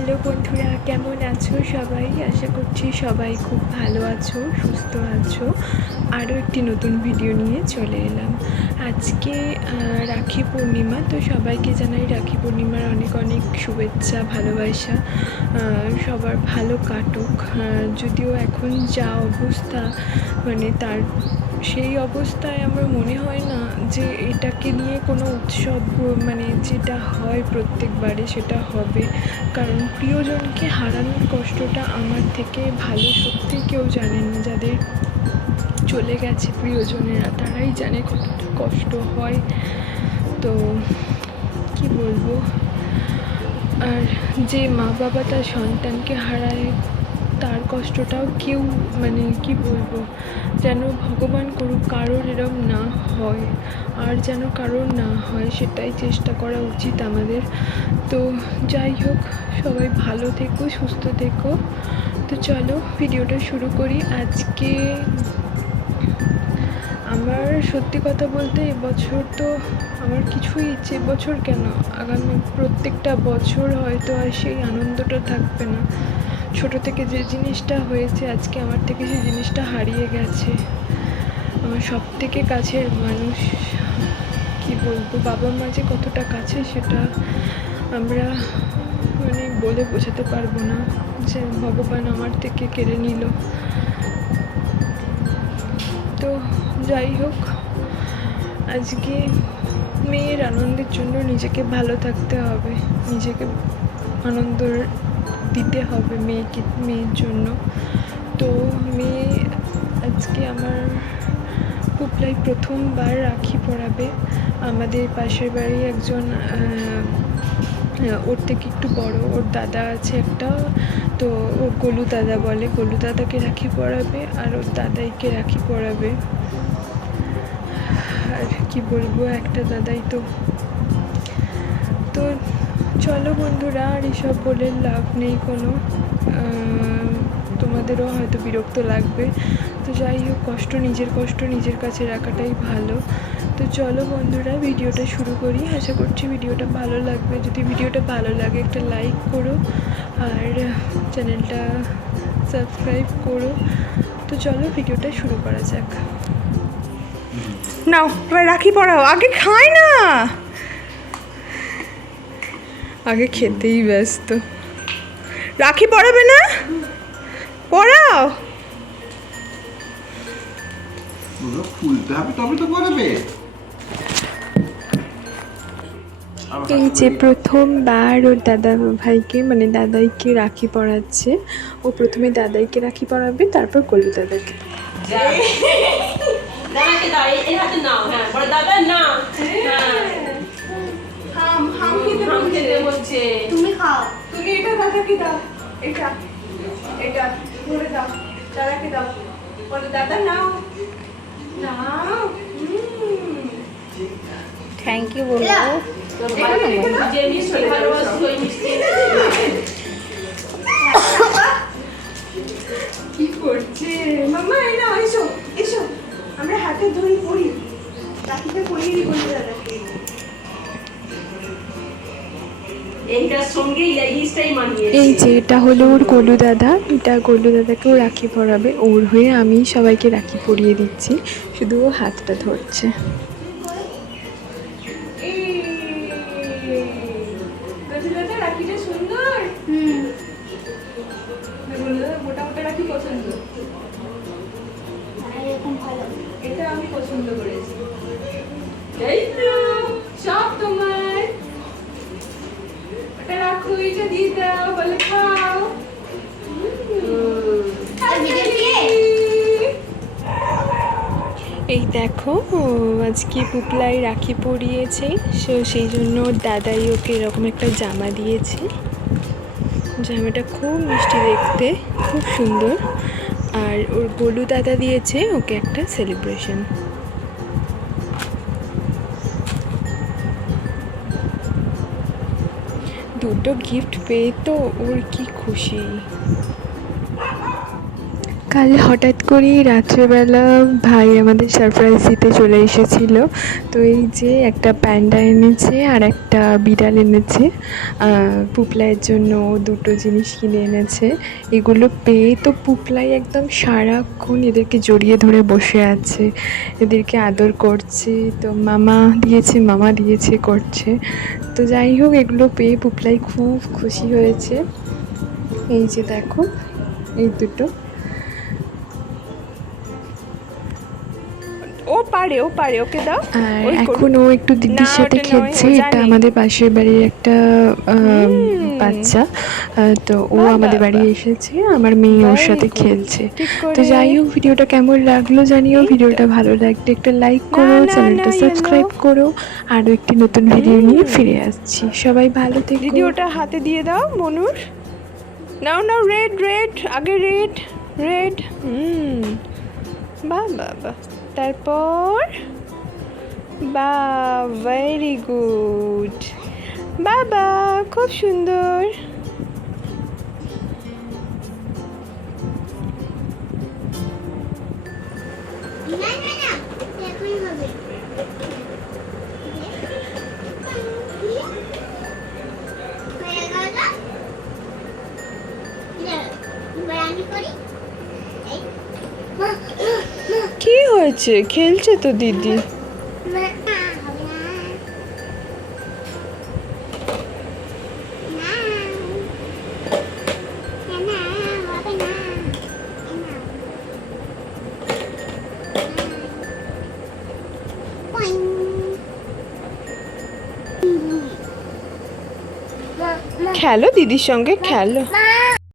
Hello বন্ধুরা, কেমন আছো সবাই? আশা করছি সবাই খুব ভালো আছো, সুস্থ আছো। আরও একটি নতুন ভিডিও নিয়ে চলে এলাম। আজকে রাখি পূর্ণিমা, তো সবাইকে জানাই রাখি পূর্ণিমার অনেক অনেক শুভেচ্ছা, ভালোবাসা সবার ভালো কাটুক। যদিও এখন যা অবস্থা মানে তার সেই অবস্থায় আমার মনে হয় না যে এটাকে নিয়ে কোনো উৎসব মানে যেটা হয় প্রত্যেকবারে সেটা হবে। কারণ প্রিয়জনকে হারানোর কষ্টটা আমার থেকে ভালো সত্যি কেউ জানে না। যাদের চলে গেছে প্রিয়জনেরা, তারাই জানে কতটা কষ্ট হয়। তো কি বলব? আর যে মা বাবা তার সন্তানকে হারায় তার কষ্টটাও কেউ মানে কি বলব, যেন ভগবান করুক, কারোর এরম না হয়। আর যেন কারোর না হয়, সেটাই চেষ্টা করা উচিত আমাদের। তো যাই হোক, সবাই ভালো থেকো, সুস্থ থেকো। তো চলো, ভিডিওটা শুরু করি। আজকে আমার সত্যি কথা বলতে এবছর তো আমার কিছুই ইচ্ছে, এবছর কেন? আগামী প্রত্যেকটা বছর হয়তো আর সেই আনন্দটা থাকবে না। ছোট থেকে যে জিনিসটা হয়েছে আজকে আমার থেকে সেই জিনিসটা হারিয়ে গেছে। আমার সব থেকে কাছের মানুষ, কি বলব, বাবা মা যে কতটা কাছে সেটা আমরা মানে বলে বোঝাতে পারব না। যে ভগবান আমার থেকে কেড়ে নিল। তো যাই হোক, আজকে মেয়ের আনন্দের জন্য নিজেকে ভালো থাকতে হবে। নিজেকে আনন্দ দিতে হবে মেয়েকে, মেয়ের জন্য। তো মেয়ে আজকে আমার পুপলাই প্রথমবার রাখি পরাবে। আমাদের পাশের বাড়ি একজন ওর থেকে একটু বড়, ওর দাদা আছে একটা। তো ওর গোলু দাদা বলে, গোলু দাদাকে রাখি পরাবে আর ওর দাদাইকে রাখি পরাবে। আর কি বলব, একটা দাদাই তো। তো চলো বন্ধুরা, আর এসব বলে লাভ নেই কোনো। তোমাদেরও হয়তো বিরক্ত লাগবে। তো যাই হোক, কষ্ট নিজের কষ্ট নিজের কাছে রাখাটাই ভালো। তো চলো বন্ধুরা, ভিডিওটা শুরু করি। আশা করছি ভিডিওটা ভালো লাগবে। যদি ভিডিওটা ভালো লাগে, একটা লাইক করো। আর চ্যানেলটা সাবস্ক্রাইব করো। তো চলো ভিডিওটা শুরু করা যাক। নাও রাখি পড়াও আগে খায় না! আগে খেতেই ব্যস্ত। রাখি পড়াবে না? পড়াও। এই যে প্রথমবার ওর দাদা ভাইকে মানে দাদাইকে রাখি পড়াচ্ছে ও প্রথমে দাদাইকে রাখি পরাবে তারপর কলু দাদাকে। দাদাকে দাও এই হাতে নাও হ্যাঁ দাদা না। বলছে তুমি খাও। তুমি এটা দাদাকে দাও? এটা এটা ধরে দাও। দাদাকে দাও। বলো দাদা নাও। নাও। থ্যাংক ইউ বলব। যে মিষ্টি ভালোবাসি ওই মিষ্টি। কি করছে? মামা এই নাও এসো এসো। আমরা হাতে ধরি পড়ি। রাখিতে পড়িয়ে দিই বলে দাদাকে এই যে এটা হলো ওর গোলু দাদা। এটা গোলু দাদাকেও রাখি পরাবে। ওর হয়ে আমি সবাইকে রাখি পরিয়ে দিচ্ছি। শুধু ও হাতটা ধরছে। ভালো। এটা আমি পছন্দ করেছি এই তো সব তোমার দিয়ে দাও বলে খাও এই দেখো ও আজকে পুপলাই রাখি পরিয়েছে সো সেই জন্য দাদাই ওকে এরকম একটা জামা দিয়েছে। জামাটা খুব মিষ্টি দেখতে খুব সুন্দর। আর ওর গোলু দাদা দিয়েছে ওকে একটা সেলিব্রেশন দুটো গিফট পেয়ে তো ওর কি খুশি? কাল হঠাৎ করেই রাত্রেবেলা ভাই আমাদের সারপ্রাইজ দিতে চলে এসেছিল। তো এই যে একটা প্যান্ডা এনেছে আর একটা বিড়াল এনেছে। পুপলাইয়ের জন্য দুটো জিনিস কিনে এনেছে। এগুলো পেয়ে তো পুপলাই একদম সারাক্ষণ এদেরকে জড়িয়ে ধরে বসে আছে। এদেরকে আদর করছে। তো মামা দিয়েছে মামা দিয়েছে, করছে। তো যাই হোক, এগুলো পেয়ে পুপলাই খুব খুশি হয়েছে। এই যে দেখো, এই দুটো। পারে ও পারে ওকে দাও? আর এখন ও একটু দিদির সাথে খেলছে এটা আমাদের পাশের বাড়ির একটা বাচ্চা। তো ও আমাদের বাড়ি এসেছে আমার মেয়ে ওর সাথে খেলছে। তো যাই হোক ভিডিওটা কেমন লাগল জানিও ভিডিওটা ভালো লাগলে একটা লাইক করো চ্যানেলটা সাবস্ক্রাইব করো। আরও একটি নতুন ভিডিও নিয়ে ফিরে আসছি। সবাই ভালো থেকো। ভিডিওটা হাতে দিয়ে দাও মনুর। নাও নাও রেড রেড আগে রেড রেড হুম। বাহ বাহ বাহ। তারপর? বা ভেরি গুড বাবা খুব সুন্দর। হয়েছে? খেলছে তো দিদি। খেলো দিদির সঙ্গে খেলো।